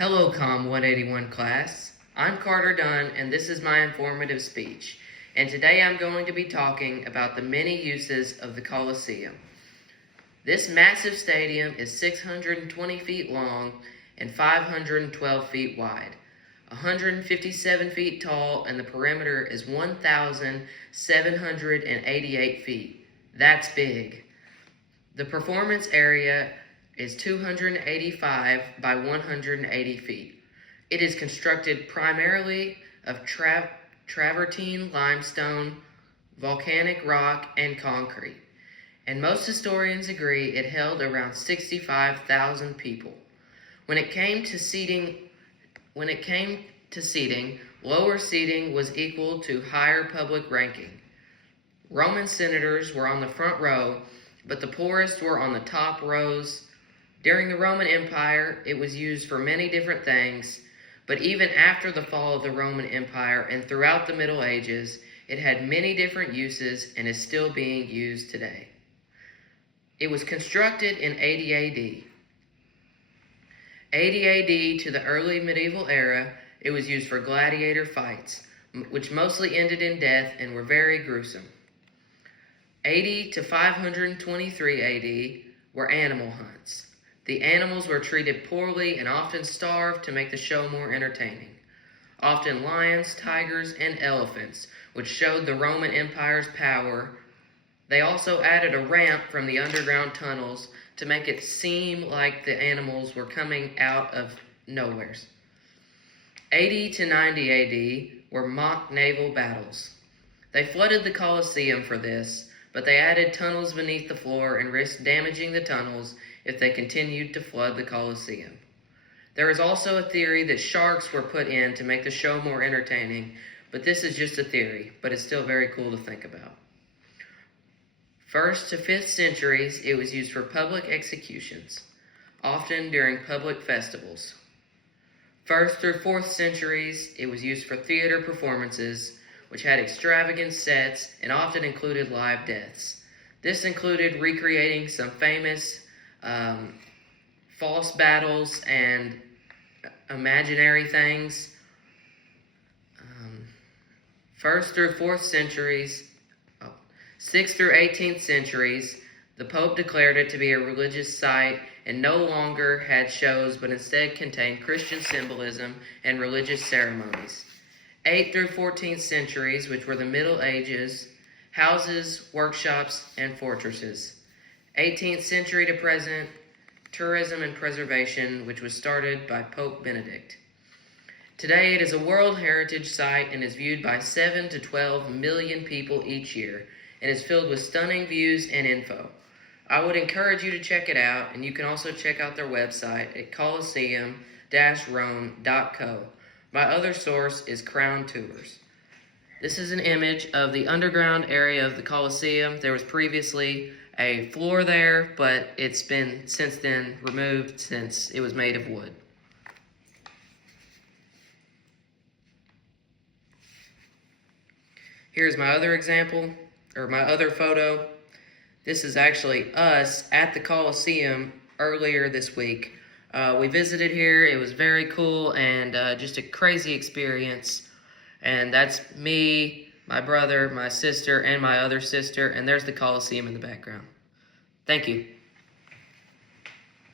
Hello, Com 181 class. I'm Carter Dunn, and this is my informative speech. And today I'm going to be talking about the many uses of the Coliseum. This massive stadium is 620 feet long and 512 feet wide, 157 feet tall, and the perimeter is 1,788 feet. That's big. The performance area is 285 by 180 feet. It is constructed primarily of travertine limestone, volcanic rock, and concrete. And most historians agree it held around 65,000 people. When it came to seating, lower seating was equal to higher public ranking. Roman senators were on the front row, but the poorest were on the top rows. During the Roman Empire, it was used for many different things, but even after the fall of the Roman Empire and throughout the Middle Ages, it had many different uses and is still being used today. It was constructed in 80 AD. 80 AD to the early medieval era, it was used for gladiator fights, which mostly ended in death and were very gruesome. 80 to 523 AD were animal hunts. The animals were treated poorly and often starved to make the show more entertaining. Often lions, tigers, and elephants, which showed the Roman Empire's power. They also added a ramp from the underground tunnels to make it seem like the animals were coming out of nowhere. 80 to 90 AD were mock naval battles. They flooded the Colosseum for this, but they added tunnels beneath the floor and risked damaging the tunnels if they continued to flood the Colosseum. There is also a theory that sharks were put in to make the show more entertaining, but this is just a theory, but it's still very cool to think about. 1st to 5th centuries, it was used for public executions, often during public festivals. 1st through 4th centuries, it was used for theater performances, which had extravagant sets and often included live deaths. This included recreating some famous false battles and imaginary things. 1st through 4th centuries, 6th through 18th centuries, the Pope declared it to be a religious site and no longer had shows, but instead contained Christian symbolism and religious ceremonies. 8th through 14th centuries, which were the Middle Ages, houses, workshops, and fortresses. 18th century to present, tourism and preservation, which was started by Pope Benedict. Today, it is a World Heritage Site and is viewed by 7 to 12 million people each year and is filled with stunning views and info. I would encourage you to check it out, and you can also check out their website at coliseum-rome.co. My other source is Crown Tours. This is an image of the underground area of the Coliseum. There was previously a floor there, but it's been since then removed since it was made of wood. Here's my other example, or my other photo. This is actually us at the Coliseum earlier this week. We visited here. It was very cool and just a crazy experience. And that's me, my brother, my sister, and my other sister. And there's the Coliseum in the background. Thank you.